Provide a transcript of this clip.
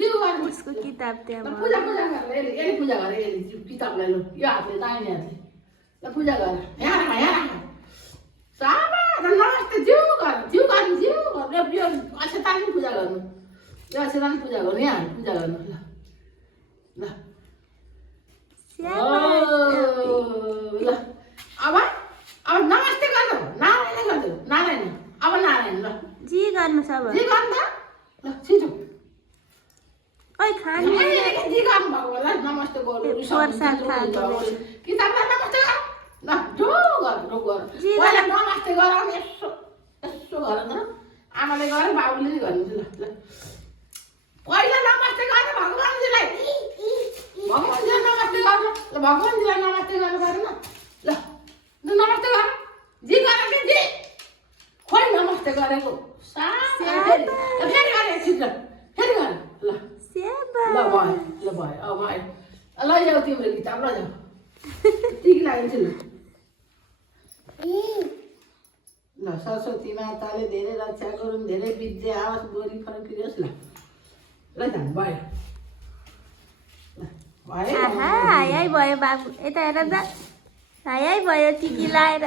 जिउ गर्नु उसको किताब त्यहाँ पूजा पूजा गर यसले पूजा गर यसले किताबलाई ल यो हातले दाहिने हातले ल पूजा गर यहाँ राख यहाँ राख साबा नमस्ते जिउ गर्नु यो अक्षताले पूजा गर्नु यो अक्षताले पूजा गर्नु यहाँ पूजा गर्नु ल ल ल अब अब नमस्ते गर्नु नारायण गर्नु नारायण अब नारायण ल जी गर्नु छ अब जी गर्नु ल छिटो ओइ खानु जी गर्नु भएको होला नमस्ते गर्नु प्रसाद खाएको किताबलाई नमस्ते गर ल जो गर्नु गर पहिला नमस्ते गराउनु यसो यसो गर न आमाले गरे बाबुले गर्नु ल ल पहिला नमस्ते गर्नु भगवान्जीलाई भगवान्जीलाई नमस्ते गर्नु ल भगवान्जीलाई नमस्ते गर्नु गर्नु ल नमस्ते गर जी गर के जी खोइ नमस्ते गरेको फेरि गरे छिटो फेरि गर ल ल भयो अब भयो लैजाऊ तिम्रो किताब लैजाऊ टिक लाग्छ ल ल सरस्वती माताले धेरै रक्षा गरून् धेरै विद्या आओस् गोरी फर्कियोस् ल लैजाऊ भयो आहा हाय भयो बाबु यता हेर त हाय भयो टिकी लाएर